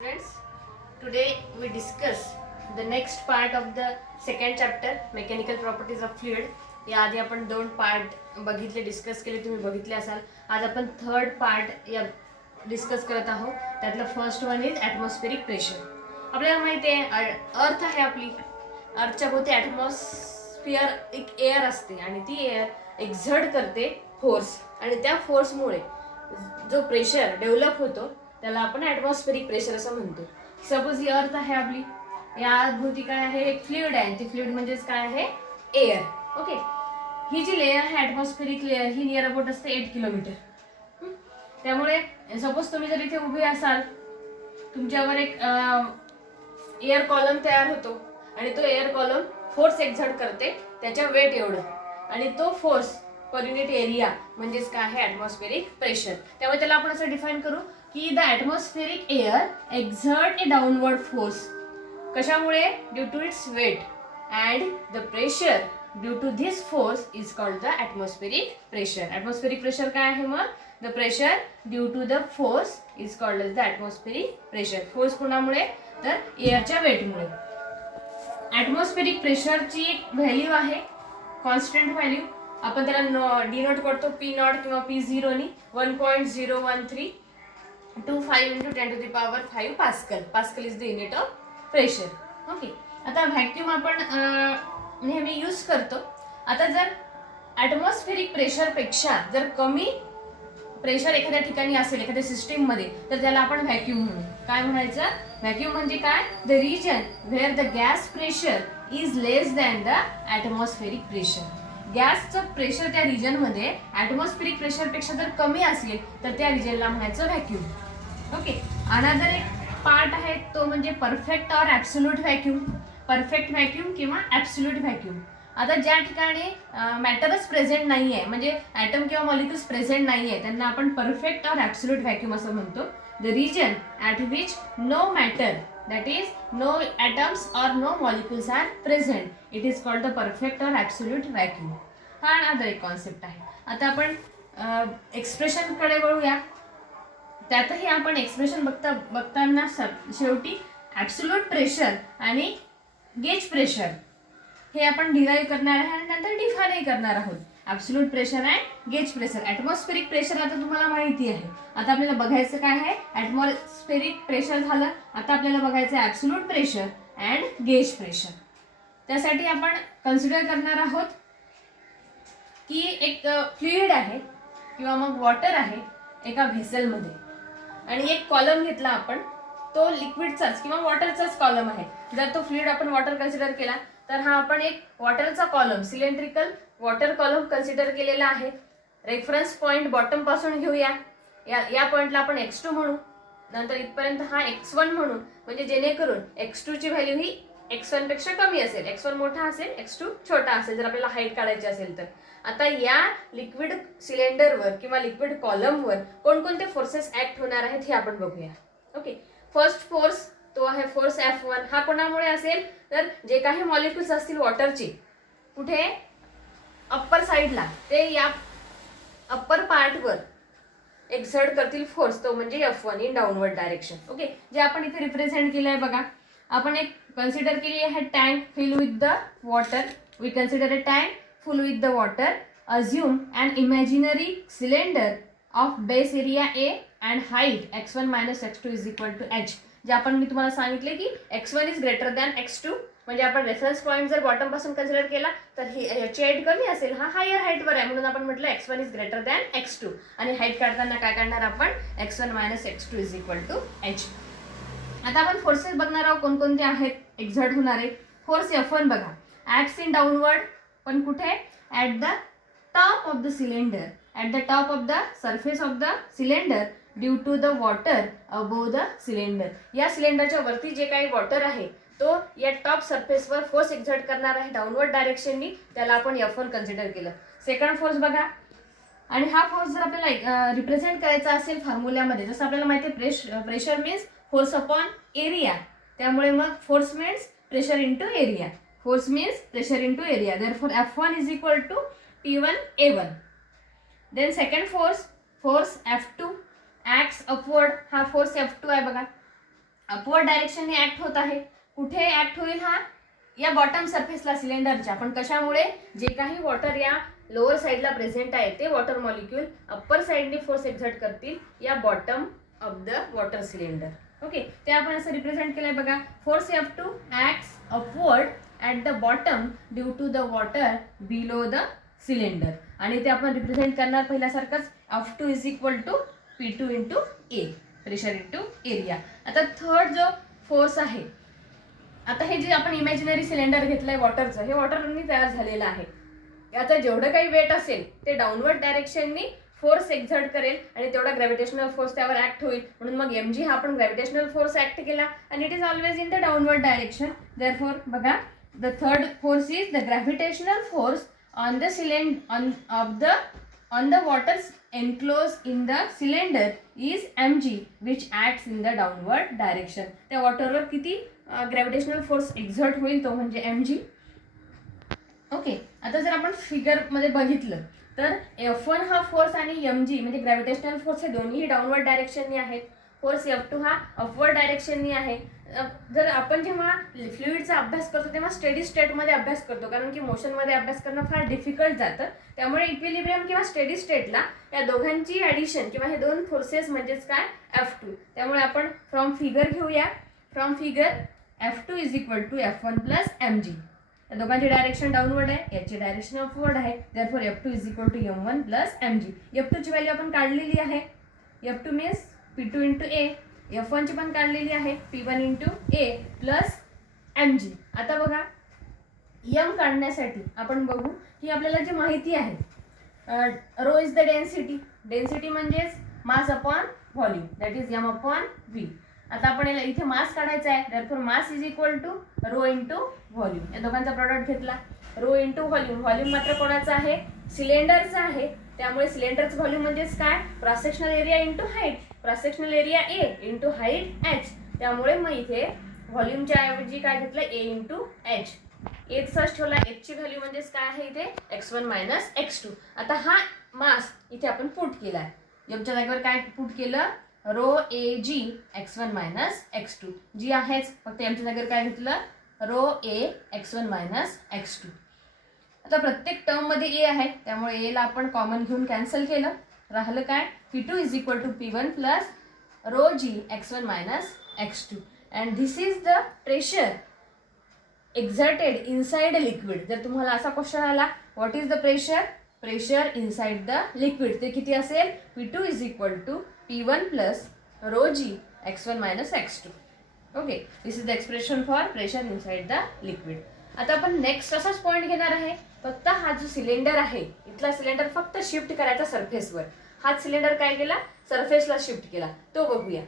Friends, today we discuss the next part of the second chapter, mechanical properties of fluid. या आधी आपण दोन part बघितले, discuss केले, तुम्ही बघितले असाल. आज आपण थर्ड पार्ट या डिस्कस करत आहोत. त्यातलं first one is atmospheric pressure. आपल्याला माहिती आहे अर्थ आहे आपली, अर्थच्या भोवती ॲटमॉस्फिअर एक एअर असते आणि ती एअर एक्झर्ट करते फोर्स, आणि त्या फोर्समुळे जो प्रेशर डेव्हलप होतो त्याला आपण ॲटमॉस्फेरिक प्रेशर असं म्हणतो. सपोज ही अर्थ आहे आपली, या भोवती काय आहे, एक फ्लुइड आहे. ती फ्लुइड म्हणजेच काय आहे, एअर. ओके, ही जी लेअर आहे atmospheric layer, he near about असते 8 किलोमीटर. त्यामुळे सपोज तुम्ही जर इथे उभे असाल, तुमच्यावर एक एअर कॉलम तयार होतो आणि तो एअर कॉलम फोर्स एक्झर्ट करते त्याच्या वेट एवढं, आणि तो फोर्स पर युनिट एरिया म्हणजेच काय आहे, ॲटमॉस्फेरिक प्रेशर. त्यामुळे त्याला आपण असं डिफाईन करू की the atmospheric air exert a downward force. कशामुळे? Due to its weight, and the pressure due to this force is called the atmospheric pressure. Atmospheric pressure काय आहे मग? The pressure due to the force is called the atmospheric pressure. Force कोणामुळे? तर एअरच्या वेटमुळे. Atmospheric प्रेशरची एक value आहे, constant value. आपण त्याला denote करतो पी नॉट किंवा P0 नी. 1.01325 × 10⁵ pascal. Pascal is the unit of pressure. Okay, आता व्हॅक्यूम आपण नेहमी यूज करतो. आता जर ॲटमॉस्फेरिक प्रेशरपेक्षा जर कमी प्रेशर एखाद्या ठिकाणी असेल, एखाद्या सिस्टीममध्ये, तर त्याला आपण व्हॅक्यूम म्हणू. काय म्हणायचं? व्हॅक्यूम म्हणजे काय? The region where the gas pressure is less than the atmospheric pressure. गॅसचं प्रेशर त्या रिजनमध्ये ॲटमॉस्फेरिक प्रेशरपेक्षा जर कमी असेल तर त्या रिजनला म्हणायचं व्हॅक्यूम. ओके, अनदर एक पार्ट आहे तो म्हणजे perfect or absolute vacuum. Perfect vacuum किंवा ॲब्सोल्यूट व्हॅक्यूम. आता ज्या ठिकाणी मॅटरच प्रेझेंट नाही आहे, म्हणजे ॲटम किंवा मॉलिक्युल्स प्रेझेंट नाही आहे, त्यांना आपण परफेक्ट ऑर ॲब्सोल्यूट व्हॅक्यूम असं म्हणतो. The reason at which no matter, that is no atoms or no molecules are present, it is called the perfect or absolute vacuum. हा अनदर एक concept आहे. आता आपण एक्सप्रेशन कडे वळूया. त्यातही आपण एक्सप्रेशन बघताना शेवटी ॲब्सोल्यूट प्रेशर आणि गेज प्रेशर हे आपण डिराईव्ह करणार आहे आणि नंतर डिफाईन करणार आहोत. Absolute pressure and gauge pressure. Atmospheric pressure आता तुम्हाला माहिती आहे. आता आपल्याला बघायचं काय आहे, ॲटमॉस्फेरिक प्रेशर झालं, आता आपल्याला बघायचं आहे absolute pressure and gauge pressure. त्यासाठी आपण कन्सिडर करणार आहोत की एक फ्लुइड आहे किंवा मग वॉटर आहे एका व्हेसलमध्ये, आणि एक कॉलम घेतला आपण, तो लिक्विडचाच किंवा वॉटरचाच कॉलम आहे. जर तो फ्लुइड आपण वॉटर कन्सिडर केला तर हा आपण एक वॉटरचा column, cylindrical water column consider केलेला आहे. रेफरन्स पॉईंट बॉटम पासून घेऊया. या पॉईंटला आपण x2 म्हणू, नंतर इथपर्यंत हा x1 म्हणू, म्हणजे जेणेकरून x2 ची व्हॅल्यू ही x1 पेक्षा कमी असेल. x1 मोठा असेल, x2 छोटा असेल जर आपल्याला हाईट काढायची असेल तर. आता या लिक्विड सिलेंडरवर किंवा लिक्विड कॉलमवर कोणकोणते फोर्सेस ऍक्ट होणार आहेत हे आपण बघूया. ओके, फर्स्ट फोर्स तो आहे फोर्स F1. हा कोणामुळे असेल तर जे काही मॉलिक्युल्स असतील वॉटरचे कुठे अप्पर साईडला, ते या अप्पर पार्टवर एक्झर्ट करतील फोर्स, तो म्हणजे F1 in downward direction. Okay, जे आपण इथे रिप्रेझेंट केलं आहे बघा. आपण एक कन्सिडर केली आहे tank fill with the water. We consider a tank full with the water. Assume an imaginary cylinder of base area A and height x1 - x2 is equal to h. जे आपण मी तुम्हाला सांगितले की x1 is greater than x2, म्हणजे आपण reference point जर bottom पासून consider केला तर याची हाईट कमी असेल, हा हायर हाईटवर आहे, म्हणून आपण म्हटलं x1 is greater than x2. आणि हाईट काढताना काय काढणार आपण? x1 - x2 is equal to h. आता आपण फोर्सेस बघणार आहोत कोणकोणते आहेत एक्झर्ट होणारे. फोर्स F1 बघा, ऍक्ट्स इन डाऊनवर्ड, पण कुठे? At the top of the cylinder, at the top of the surface of the cylinder due to the water above the cylinder. या सिलेंडरच्या वरती जे काही वॉटर आहे तो या टॉप सरफेसवर फोर्स एक्झर्ट करणार आहे डाऊनवर्ड डायरेक्शननी, त्याला आपण F1 कन्सिडर केलं. सेकंड फोर्स बघा, आणि हा फोर्स जर आपल्याला रिप्रेझेंट करायचा असेल फॉर्म्युल्यामध्ये, जसं आपल्याला माहिती आहे pressure means force upon area, त्यामुळे मग force means pressure into area. Force means pressure into area. Therefore F1 is equal to P1A1. Then second force F2 acts upward. हा फोर्स F2 आहे बघा. अपवर्ड डायरेक्शनने ऍक्ट होत आहे. कुठे act होईल हा? या बॉटम सरफेसला सिलेंडरच्या. पण कशामुळे? जे काही वॉटर या लोअर साईडला प्रेझेंट आहे ते वॉटर मॉलिक्यूल अप्पर साईडने फोर्स एक्झर्ट करतील या bottom of the water cylinder. Okay, ते आपण असं रिप्रेझेंट केलंय बघा. Force F2 acts upward at the bottom due to the water below the cylinder. आणि ते आपण रिप्रेझेंट करणार पहिल्यासारखंच F2 is equal to P2 into A, pressure into area. आता थर्ड जो फोर्स आहे, आता हे जे आपण इमॅजिनरी सिलेंडर घेतलंय वॉटरचं, हे वॉटरनी तयार झालेलं आहे. आता जेवढं काही वेट असेल ते डाऊनवर्ड डायरेक्शननी फोर्स एक्झर्ट करेल आणि तेवढा ग्रॅव्हिटेशनल फोर्स त्यावर ऍक्ट होईल. म्हणून मग mg हा आपण ग्रॅव्हिटेशनल फोर्स ऍक्ट केला आणि it is always in the downward direction. Therefore बघा, the third force is the gravitational force on the cylinder on the water enclosed in the cylinder is mg which acts in the downward direction. त्या वॉटरवर किती gravitational force exert होईल तो म्हणजे mg. Okay, आता जर आपण figure मध्ये बघितलं तर F1 हा फोर्स आणि mg म्हणजे ग्रॅव्हिटेशनल फोर्स हे दोन्ही डाऊनवर्ड डायरेक्शननी आहेत. फोर्स F2 हा अपवर्ड डायरेक्शननी आहे. जर आपण जेव्हा फ्लुइडचा अभ्यास करतो तेव्हा स्टेडी स्टेटमध्ये अभ्यास करतो, कारण की मोशनमध्ये अभ्यास करणं फार डिफिकल्ट जातं. त्यामुळे इक्विलिब्रियम किंवा स्टेडी स्टेटला या दोघांची ॲडिशन किंवा हे दोन फोर्सेस म्हणजेच काय F2. त्यामुळे आपण फ्रॉम फिगर घेऊया. From figure F2 is equal to F1 plus mg. या दोघांची डायरेक्शन डाऊनवर्ड आहे, याची डायरेक्शन अपवर्ड आहे. Therefore F2 is equal to m1 plus mg. F2 ची व्हॅल्यू आपण काढलेली आहे. F2 मीन्स P2 इंटू ए. F1 ची पण काढलेली आहे, P1 इंटू ए प्लस mg. आता बघा, m काढण्यासाठी आपण बघू की आपल्याला जी माहिती आहे, rho is the density. Density म्हणजेच mass upon volume, that is m upon v. आता आपण याला इथे मास काढायचा आहे. Therefore mass is equal to rho into volume. या दोघांचा प्रॉडक्ट घेतला, रो इंटू व्हॉल्यूम. व्हॉल्यूम मात्र कोणाचा आहे? सिलेंडरचा आहे. त्यामुळे सिलेंडरचं व्हॉल्यूम म्हणजेच काय? Cross sectional area into height. Cross sectional area A into height h. त्यामुळे मग इथे व्हॉल्यूमच्या ऐवजी काय घेतलं? a into h. A first ठेवला. एचची व्हॅल्यू म्हणजेच काय आहे इथे? x1 minus x2. आता हा मास इथे आपण पुट केला आहे. एमच्या जागेवर काय पुट केलं? रो ए जी x1 मायनस x2. जी आहेच, फक्त एमच्या जागेवर काय घेतलं? रो ए x1 मायनस x2. आता प्रत्येक टर्म मध्ये ए आहे, त्यामुळे ए ला आपण कॉमन घेऊन कॅन्सल केलं. राहिलं काय? P2 is equal to P1 plus rho g x1 minus x2. And this is the pressure exerted inside the liquid. जर तुम्हाला असा क्वेश्चन आला, what is the pressure? Pressure inside the liquid, ते किती असेल? P2 is equal to P1 plus rho g x1 minus x2. Okay, this is the expression for pressure inside the liquid. आता आपण next असाच point घेणार आहे. फक्त हा जो सिलेंडर आहे, इथला सिलेंडर फक्त शिफ्ट करायचा सरफेसवर. हाच सिलेंडर काय केला? सरफेसला शिफ्ट केला. तो बघूया.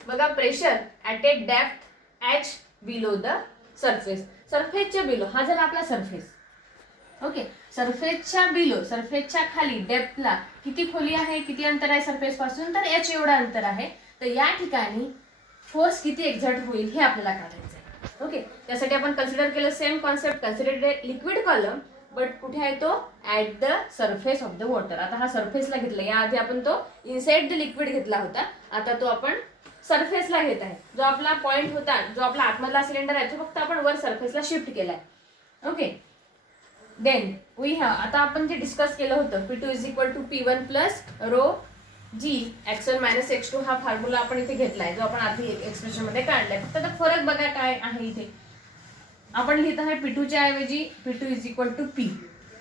बघा, pressure at a depth h below the surface. सरफेसच्या बिलो हा झाला आपला सरफेस. ओके, सरफेसच्या बिलो, सरफेसच्या खाली डेप्थला किती खोली आहे, किती अंतर आहे सरफेस पासून? तर h एवढं अंतर आहे. तर या ठिकाणी फोर्स किती एक्झर्ट होईल हे आपल्याला काढायचं आहे. ओके, त्यासाठी आपण कन्सिडर केलं same concept. Consider liquid column, but कुठे आहे तो? At the surface of the water. आता हा सरफेसला घेतला. याआधी आपण तो इनसाइड द लिक्विड घेतला होता, आता तो आपण सरफेसला घेत आहे. जो आपला पॉईंट होता, जो आपला आतमधला सिलेंडर आहे, तो फक्त आपण वर सरफेसला शिफ्ट केलाय. ओके, देन वी हॅव, आता आपण जे डिस्कस केलं होतं, P2 is equal to P1 plus rho g x1 minus x2. हा फॉर्म्युला आपण इथे घेतलाय, जो आपण आधी एक्सप्रेशन मध्ये काढलाय. फक्त आता फरक बघा काय आहे. इथे आपण लिहित आहे P2 च्या ऐवजी P2 is equal to P.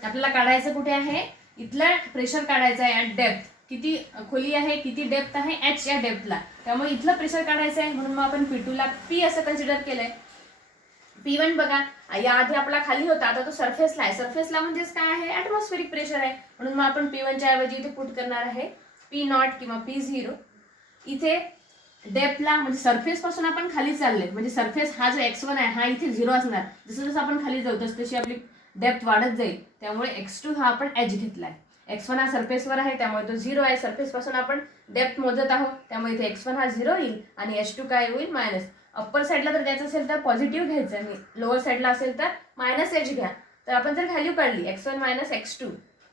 आपल्याला काढायचं कुठे आहे? इथलं प्रेशर काढायचं आहे ॲट डेप्थ. किती खोली आहे, किती डेप्थ आहे h या डेप्थला. त्यामुळे इथलं प्रेशर काढायचं आहे, म्हणून मग आपण P2 ला P असं कन्सिडर केलंय. P1 बघा, याआधी आपला खाली होता, आता तो सरफेसला आहे. सरफेसला म्हणजेच काय आहे? ॲटमॉस्फेरिक प्रेशर आहे. म्हणून मग आपण P1 च्या ऐवजी इथे पुट करणार आहे P0 किंवा P0. इथे डेप्थला म्हणजे सरफेस पासून आपण खाली चालले, म्हणजे सरफेस हा जो x1 आहे हा इथे 0 असणार. जसं जसं आपण खाली जाऊ तशी आपली डेप्थ वाढत जाईल. त्यामुळे x2 हा आपण h घेतलाय. x1 हा सरफेसवर आहे, त्यामुळे तो 0 आहे. सरफेस पासून आपण डेप्थ मोजत आहोत, त्यामुळे इथे x1 हा 0 येईल आणि h2 काय होईल? मायनस. अप्पर साईडला जर द्यायचं असेल तर पॉझिटिव्ह घ्यायचं आणि लोअर साईडला असेल तर मायनस h घ्या. तर आपण जर व्हॅल्यू काढली x1 minus x2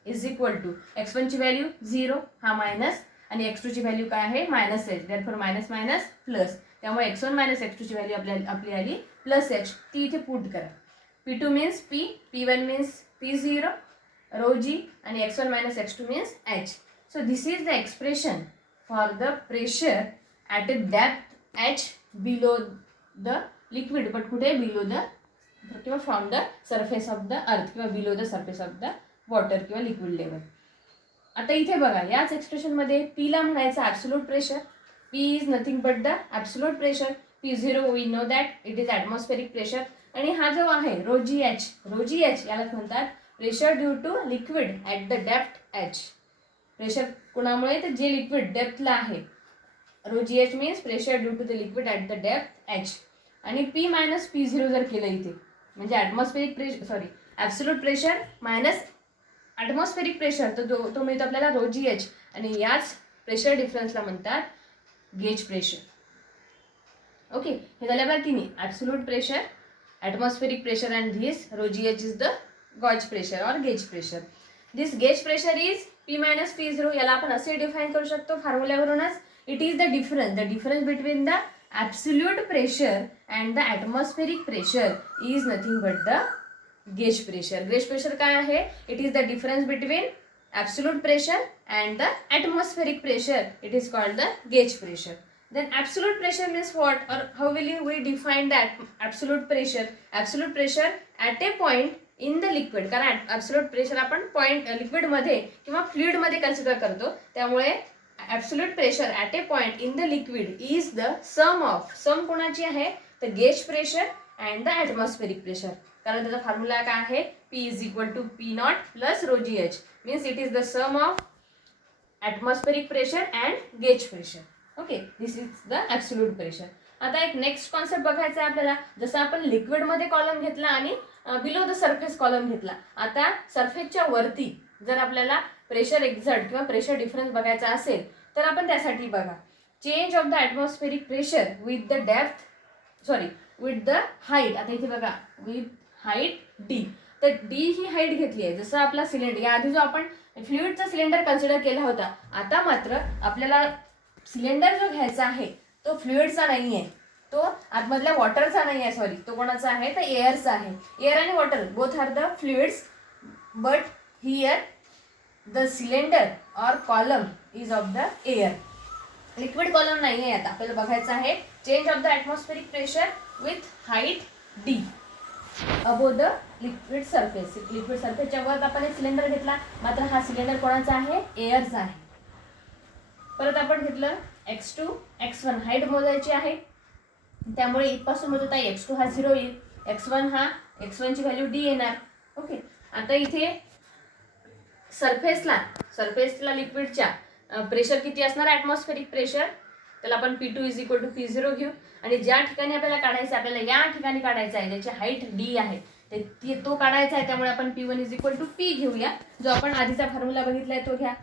is equal to x1 ची व्हॅल्यू 0, हा मायनस आणि x2 ची व्हॅल्यू काय आहे minus H, therefore minus minus plus, त्यामुळे x1 मायनस x2 ची व्हॅल्यू आपली आली प्लस एच, ती इथे पुट करा. P2 means P, P1 means P0 rho G आणि x1 minus x2 means H. So this is the expression for the pressure at a depth H below the liquid, but कुठे below the किंवा from the surface of the earth किंवा below the surface of the water किंवा liquid level. आता इथे बघा याच expression मध्ये P ला म्हणायचं absolute pressure. P is nothing but the absolute pressure. P0 we know that it is atmospheric pressure. आणि हा जो आहे रो जी एच याला म्हणतात pressure due to liquid at the depth h. प्रेशर कोणामुळे तर जे लिक्विड डेप्थला आहे. Rho g h means pressure due to the liquid at the depth h. आणि P मायनस P0 जर केलं इथे म्हणजे atmospheric pressure absolute pressure minus atmospheric pressure, तर तो मिळतो आपल्याला रो जी एच. आणि याच प्रेशर डिफरन्सला म्हणतात गेज प्रेशर. ओके, हे झाल्यावर तिन्ही absolute pressure, atmospheric pressure, and this rho gh is the gauge pressure or gauge pressure. This gauge pressure is P minus P0. याला आपण असे डिफाइन करू शकतो फॉर्म्युल्यावरूनच. It is the difference between the absolute pressure and the atmospheric pressure is nothing but the gauge pressure. Gauge pressure काय आहे? It is the difference between absolute pressure and the atmospheric pressure. It is called the gauge pressure. Then absolute pressure means what, or how will we define that absolute pressure? Absolute pressure at a point in the liquid. कारण absolute pressure आपण point liquid मध्ये किंवा fluid मध्ये consider करतो, त्यामुळे absolute pressure at a point in the liquid is the sum of, सम कोणाची आहे तर gauge pressure and the atmospheric pressure. कारण त्याचा फॉर्म्युला काय आहे P is equal to P0 plus rho g h, means it is the sum of atmospheric pressure and gauge pressure. Okay, this is the absolute pressure. आता एक next concept बघायचा आहे आपल्याला. जसं आपण लिक्विडमध्ये कॉलम घेतला आणि बिलो द सरफेस कॉलम घेतला, आता सरफेसच्या वरती जर आपल्याला प्रेशर एक्झर्ट किंवा प्रेशर डिफरन्स बघायचा असेल तर आपण त्यासाठी बघा change of the atmospheric pressure with the depth with the height. आता इथे बघा विथ हाईट डी, तर डी ही हाईट घेतली आहे. जसं आपला सिलेंडर याआधी जो आपण फ्लुइडचा सिलेंडर कन्सिडर केला होता, आता मात्र आपल्याला सिलेंडर जो घ्यायचा आहे तो फ्लुइडचा नाही आहे, तो आतमधल्या वॉटरचा नाही आहे, तो कोणाचा आहे तर एअरचा आहे. एअर आणि water both are the fluids, but here the cylinder or column is of the air. Liquid column नाही आहे. आता आपल्याला बघायचं आहे change of the atmospheric pressure with height D above the liquid surface. Liquid सरफेसच्या वर आपण एक सिलेंडर घेतला, मात्र हा सिलेंडर कोणाचा आहे एअरचा आहे. परत आपण घेतलं x2 x1 हाईट मोजायची आहे, त्यामुळे इथपासून मोजत आहे x2 हा 0 येईल, x1 ची व्हॅल्यू d येणार. ओके, आता इथे सरफेसला लिक्विडच्या प्रेशर किती असणार ॲटमॉस्फेरिक प्रेशर, त्याला आपण P2 is equal to P0 घेऊ. आणि ज्या ठिकाणी आपल्याला काढायचं आहे, आपल्याला या ठिकाणी काढायचं आहे ज्याची हाईट d आहे तो काढायचा आहे, त्यामुळे आपण P1 is equal to P घेऊया. जो आपण आधीचा फॉर्म्युला बघितला आहे तो घ्या.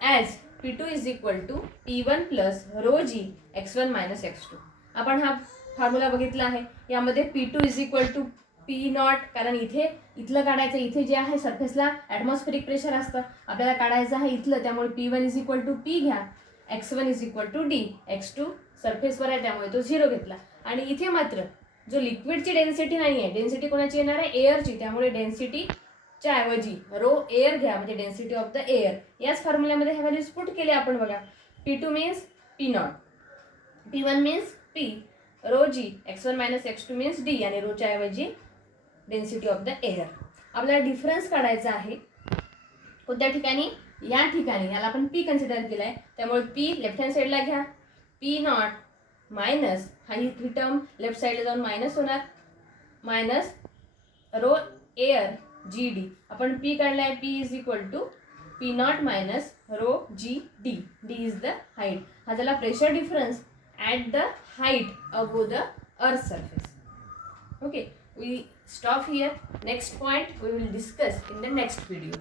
As P2 is equal to P1 plus rho g x1 minus x2. आपण हा फॉर्म्युला बघितला आहे. यामध्ये P2 is equal to P0, कारण इथलं काढायचं, इथे जे आहे सरफेसला ॲटमॉस्फेरिक प्रेशर असतं, आपल्याला काढायचं आहे इथलं, त्यामुळे P1 is equal to P घ्या. x1 is equal to D, x2 सरफेसवर आहे त्यामुळे तो 0 घेतला. आणि इथे मात्र जो लिक्विडची डेन्सिटी नाही आहे, डेन्सिटी कोणाची येणार आहे एअरची, त्यामुळे डेन्सिटीच्या ऐवजी रो एअर घ्या, म्हणजे डेन्सिटी ऑफ द एअर. याच फॉर्म्युल्यामध्ये ह्या व्हॅल्यूज पुट केले आपण बघा. P2 means P0, P1 means P, rho g x1 minus x2 means D, आणि रोच्या ऐवजी डेन्सिटी ऑफ द एअर. आपल्याला डिफरन्स काढायचा आहे कोणत्या ठिकाणी, या ठिकाणी. याला आपण P कन्सिडर केलं आहे, त्यामुळे P लेफ्ट हँड साईडला घ्या. P0 मायनस ही टर्म लेफ्ट साईडला जाऊन मायनस होणार, minus rho air g d. आपण P काढला आहे, P is equal to P0 minus rho g d. D is the height. हा झाला pressure difference at the height above the earth surface. Okay, we stop here. Next point we will discuss in the next video.